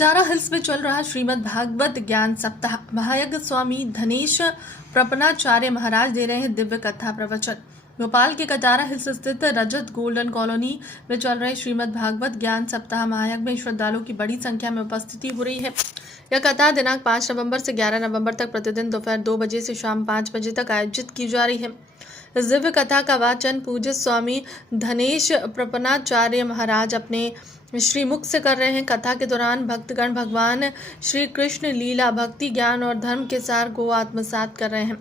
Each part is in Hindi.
कजारा हिल्स में चल रहा श्रीमद् भागवत ज्ञान सप्ताह। महायज्ञ स्वामी धनेश प्रपन्नाचार्य महाराज दे रहे हैं दिव्य कथा प्रवचन। भोपाल के कजारा हिल्स स्थित रजत गोल्डन कॉलोनी में चल रहे श्रीमद् भागवत ज्ञान सप्ताह महायज्ञ में श्रद्धालुओं की बड़ी संख्या में उपस्थिति हो रही है। यह कथा दिनांक 5 नवंबर से 11 नवंबर तक प्रतिदिन दोपहर 2 बजे से शाम 5 बजे तक आयोजित की जा रही है। इस दिव्य कथा का वाचन पूज्य स्वामी धनेश प्रपन्नाचार्य महाराज अपने श्रीमुख से कर रहे हैं। कथा के दौरान भक्तगण भगवान श्री कृष्ण लीला, भक्ति, ज्ञान और धर्म के सार को आत्मसात कर रहे हैं।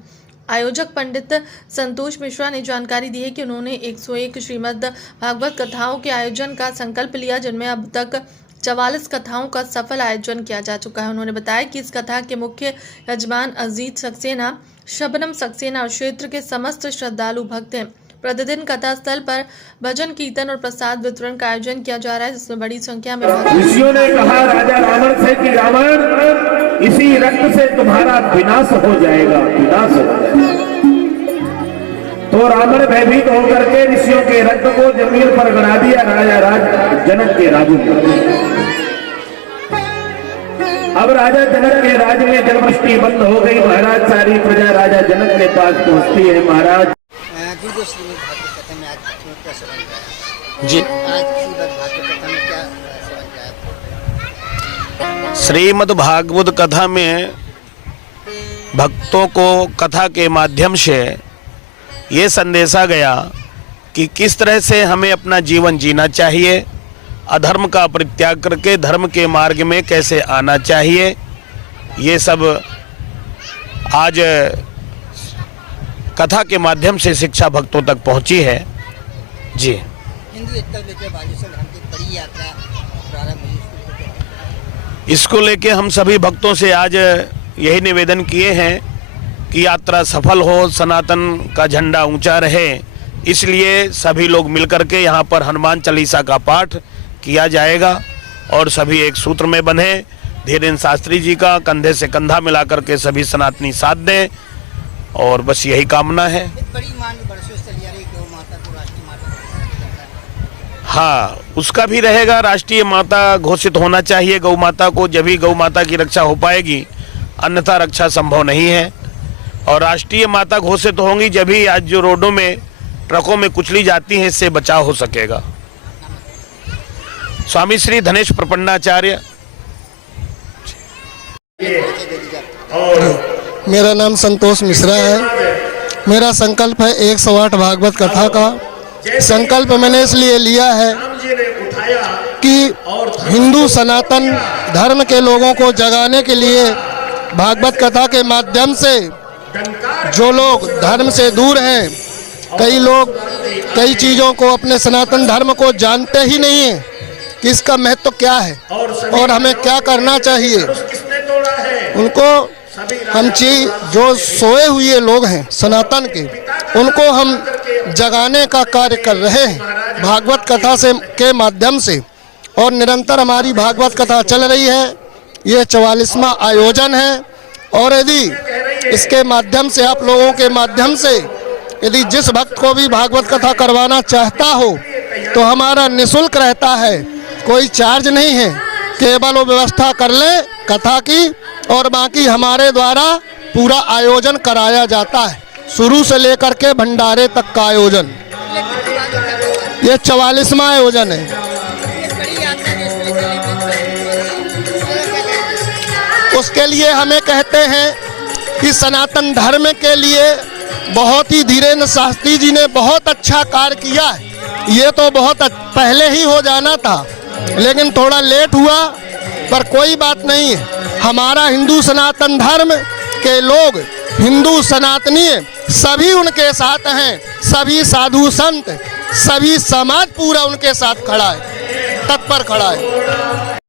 आयोजक पंडित संतोष मिश्रा ने जानकारी दी है कि उन्होंने 101 श्रीमद् भागवत कथाओं के आयोजन का संकल्प लिया, जिनमें अब तक 44 कथाओं का सफल आयोजन किया जा चुका है। उन्होंने बताया कि इस कथा के मुख्य यजमान अजीत सक्सेना, शबनम सक्सेना और क्षेत्र के समस्त श्रद्धालु भक्त हैं। प्रतिदिन कथा स्थल पर भजन, कीर्तन और प्रसाद वितरण का आयोजन किया जा रहा है, जिसमें बड़ी संख्या में ऋषियों ने कहा राजा रावण से कि रावण, इसी रक्त से तुम्हारा विनाश हो जाएगा, विनाश हो जाएगा। तो रावण भयभीत होकर के ऋषियों के रक्त को जमीन पर गड़ा दिया राजा जनक के राजू ने। अब राजा जनक के राज में जलवृष्टि बंद हो गई। महाराज सारी प्रजा राजा जनक के पास पहुंचती है। महाराज जी, श्रीमद् भागवत कथा में भक्तों को कथा के माध्यम से ये संदेशा गया कि किस तरह से हमें अपना जीवन जीना चाहिए, अधर्म का परित्याग करके धर्म के मार्ग में कैसे आना चाहिए। ये सब आज कथा के माध्यम से शिक्षा भक्तों तक पहुंची है। जी, हिंदू एकता लेकर बागेश्वर धाम की बड़ी यात्रा प्रारंभ हुई। इसको लेके हम सभी भक्तों से आज यही निवेदन किए हैं कि यात्रा सफल हो, सनातन का झंडा ऊंचा रहे। इसलिए सभी लोग मिलकर के यहाँ पर हनुमान चालीसा का पाठ किया जाएगा और सभी एक सूत्र में बंधे। धीरेन्द्र शास्त्री जी का कंधे से कंधा मिलाकर के सभी सनातनी साथ दें और बस यही कामना है। बड़ी मांग बरसों से चली आ रही गौ माता को राष्ट्रीय माता। हाँ, उसका भी रहेगा। राष्ट्रीय माता घोषित होना चाहिए गौ माता को, जब ही गौ माता की रक्षा हो पाएगी, अन्यथा रक्षा संभव नहीं है। और राष्ट्रीय माता घोषित होंगी जब ही आज जो रोडों में ट्रकों में कुचली जाती हैं, इससे बचाव हो सकेगा। स्वामी श्री धनेश प्रपन्नाचार्य। मेरा नाम संतोष मिश्रा है। मेरा संकल्प है 108 भागवत कथा का। संकल्प मैंने इसलिए लिया है कि हिंदू सनातन धर्म के लोगों को जगाने के लिए भागवत कथा के माध्यम से जो लोग धर्म से दूर हैं, कई लोग कई चीज़ों को, अपने सनातन धर्म को जानते ही नहीं हैं कि इसका महत्व क्या है और हमें क्या करना चाहिए। उनको हम जो सोए हुए लोग हैं सनातन के, उनको हम जगाने का कार्य कर रहे हैं भागवत कथा के माध्यम से। और निरंतर हमारी भागवत कथा चल रही है। ये 44वां आयोजन है। और यदि इसके माध्यम से, आप लोगों के माध्यम से, यदि जिस भक्त को भी भागवत कथा करवाना चाहता हो तो हमारा निःशुल्क रहता है, कोई चार्ज नहीं है। केवल वो व्यवस्था कर ले कथा की और बाकी हमारे द्वारा पूरा आयोजन कराया जाता है, शुरू से लेकर के भंडारे तक का आयोजन। ये 44वां आयोजन है। उसके लिए हमें कहते हैं कि सनातन धर्म के लिए बहुत ही धीरेन्द्र शास्त्री जी ने बहुत अच्छा कार्य किया है। ये तो बहुत पहले ही हो जाना था, लेकिन थोड़ा लेट हुआ, पर कोई बात नहीं है। हमारा हिंदू सनातन धर्म के लोग, हिंदू सनातनी सभी उनके साथ हैं। सभी साधु संत, सभी समाज पूरा उनके साथ खड़ा है, तत्पर खड़ा है।